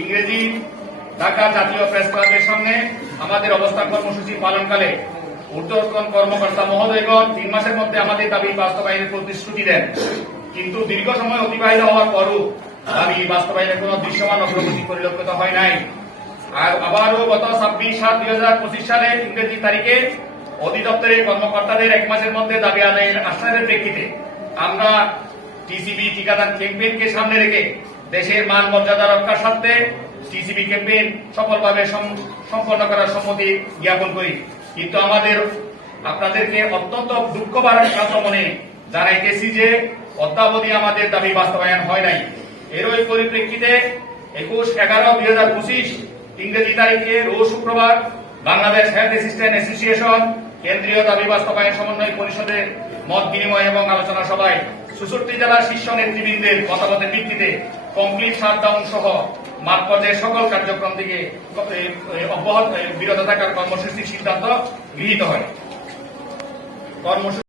ইংরেজি ঢাকা জাতীয় প্রেস ক্লাবের সামনে আমাদের অবস্থান কর্মসূচি পালনকালে ঊর্ধ্বতন কর্মকর্তা মহোদয়গণ তিন মাসের মধ্যে আমাদের দাবি বাস্তবায়নের প্রতিশ্রুতি দেন। কিন্তু দীর্ঘ সময় অতিবাহিত হওয়ার পরও দাবি বাস্তবায়নের কোন দৃশ্যমান অগ্রগতি পরিলক্ষিত হয় নাই। আর আবারও গত ছাব্বিশ সাত দুই হাজার পঁচিশ সালে ইংরেজি তারিখে অধিদপ্তরের কর্মকর্তাদের এক মাসের মধ্যে দাবি আদায়ের আশ্বাসের প্রেক্ষিতে আমরা টিসিবি টিকাদান ক্যাম্পেইনকে সামনে রেখে দেশের মান মর্যাদা রক্ষার স্বার্থে টিসিবি ক্যাম্পেইন সফলভাবে সম্পন্ন করার সম্মতি জ্ঞাপন করি। কিন্তু আমাদের, আপনাদেরকে অত্যন্ত দুঃখ বাড়ার মনে জানাইতেছি যে, অদ্যাবধি আমাদের দাবি বাস্তবায়ন হয় নাই। এরই পরিপ্রেক্ষিতে একুশ এগারো দুই হাজার পঁচিশ ইংরেজি তারিখে রোজ শুক্রবার বাংলাদেশ হেলথ অ্যাসিস্ট্যান্ট অ্যাসোসিয়েশন কেন্দ্রীয় দাবি বাস্তবায়ন সমন্বয় পরিষদের মত বিনিময় এবং আলোচনা সভায় চৌষট্টি জেলার শীর্ষ নেতৃবৃন্দের মতামতের ভিত্তিতে কমপ্লিট শাটডাউন সহ মাঠ পর্যায়ে সকল কার্যক্রম থেকে অব্যাহত বিরত থাকার কর্মসূচির সিদ্ধান্ত গৃহীত হয়। কর্মসূচি